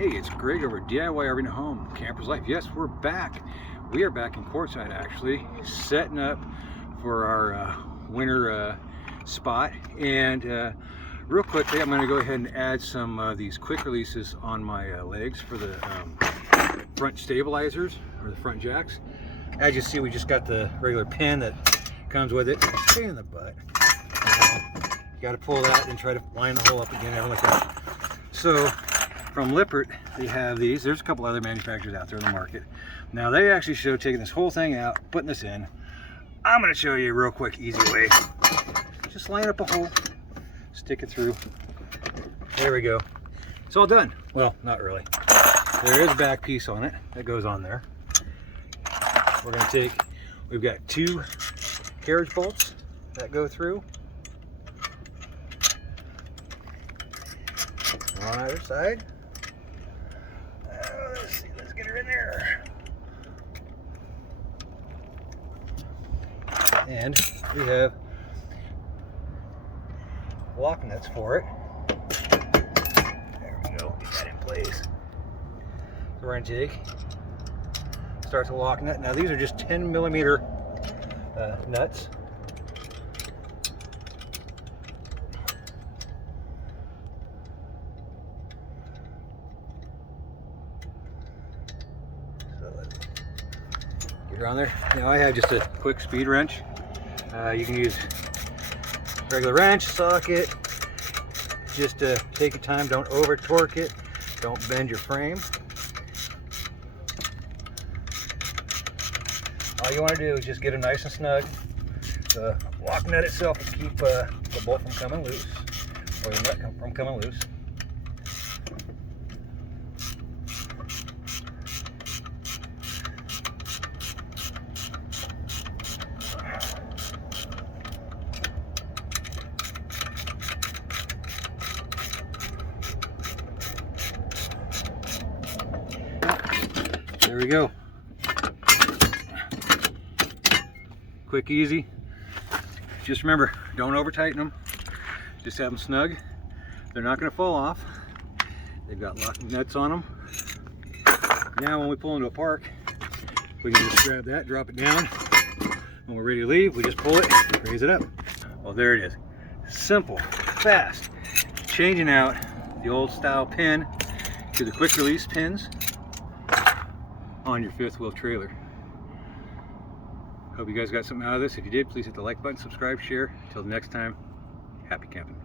Hey, it's Greg over at DIY Urban Home Camper's Life. Yes, we're back. We are back in Quartzsite actually, setting up for our winter spot. And real quickly, I'm going to go ahead and add some of these quick releases on my legs for the front stabilizers or the front jacks. As you see, we just got the regular pin that comes with it. Pain in the butt. You got to pull it out and try to line the hole up again, everything like that. So from Lippert, they have these. There's a couple other manufacturers out there in the market. Now they actually show taking this whole thing out, putting this in. I'm going to show you a real quick, easy way. Just line up a hole, stick it through. There we go. It's all done. Well, not really. There is a back piece on it that goes on there. We're going to take, we've got two carriage bolts that go through. On either side. Let's see, let's get her in there. And we have lock nuts for it. There we go, get that in place. So we're going to take, start the lock nut. Now these are just 10 millimeter nuts. Get her on there. Now I have just a quick speed wrench. You can use regular wrench, socket. Just take your time. Don't over torque it. Don't bend your frame. All you want to do is just get it nice and snug. The lock nut itself will keep the bolt from coming loose, or the nut from coming loose. There we go. Quick, easy. Just remember, don't over tighten them. Just have them snug. They're not going to fall off. They've got lock nuts on them. Now when we pull into a park, we can just grab that, drop it down. When we're ready to leave, we just pull it, raise it up. Well, there it is. Simple, fast. Changing out the old style pin to the quick release pins on your fifth wheel trailer. Hope you guys got something out of this. If you did, please hit the like button, subscribe, share. Until the next time, happy camping.